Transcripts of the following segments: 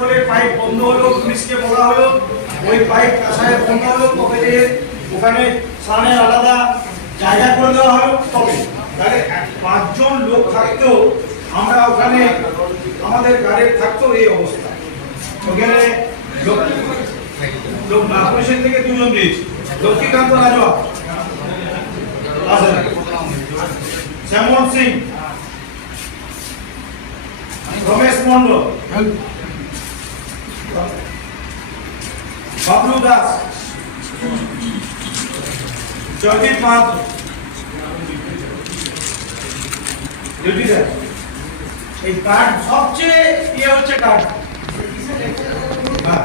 করে পাইপ বন্ধ হলো, পুলিশকে বলা হলো। ওই পাইপ কাঁসায় বন্ধ হলো পকেটে ওখানে স্নানের আলাদা জায়গা করে দেওয়া হলো, তবে তাহলে পাঁচজন লোক থাকতেও আমরা ওখানে আমাদের গাড়ির থাকতো এই অবস্থা। ওখানে লোক পুলিশের থেকে দুজন দিয়েছি লক্ষ্মীকান্ত রাজা শ্যামল সিং। রমেশ মন্ডল বাবলু দাস। জয়দীপ মাহাতো। ডিউটি স্যার এই কার্ড সবচেয়ে ইয়ে হচ্ছে কার্ড হ্যাঁ।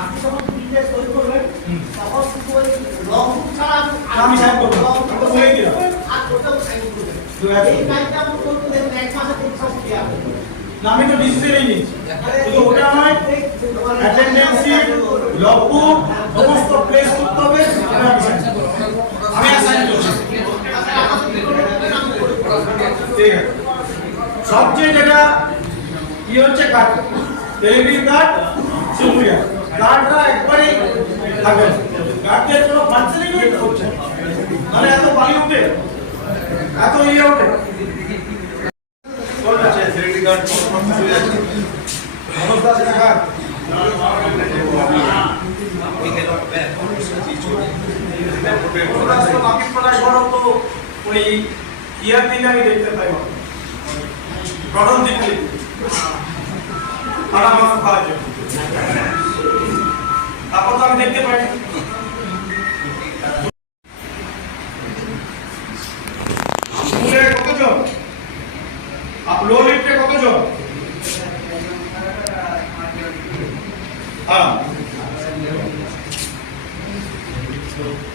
আপনি যখন পুলিশে সই করবেন, তখন কিন্তু ওই লংবুক ছাড়া আমি করব। তো। আর করবেন। এই কাজটা করতে এক মাসে আমি শুধু লগবুক সমস্ত প্লেস করতে হবে আমি অ্যাসাইন করছি ঠিক আছে। সবচেয়ে যেটা কি হচ্ছে কার্ড টেলিভিশন কার্ড সুপ্রিয়া কার্ডটা একবারেই থাকবে কার্ডের কোনো ফাংশনিং করছে মানে এত বালি উঠে এত ইয়ে আছে গার্ড কোন আছে অবস্থা ওই ইয়ার দিকে আমি দেখতে পাই প্রথম আড়া মাস তারপর তো আমি দেখতে পাই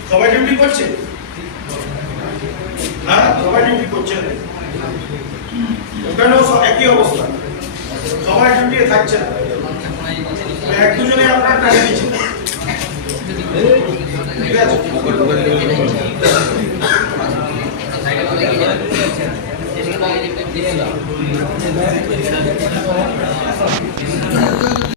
সবাই ডিউটি করছে? হ্যাঁ সবাই ডিউটি করছে ওখানেও একই অবস্থা। সবাই ডিউটি থাকছে না। এক দুজনে আপনার টাকা দিচ্ছে। ঠিক আছে।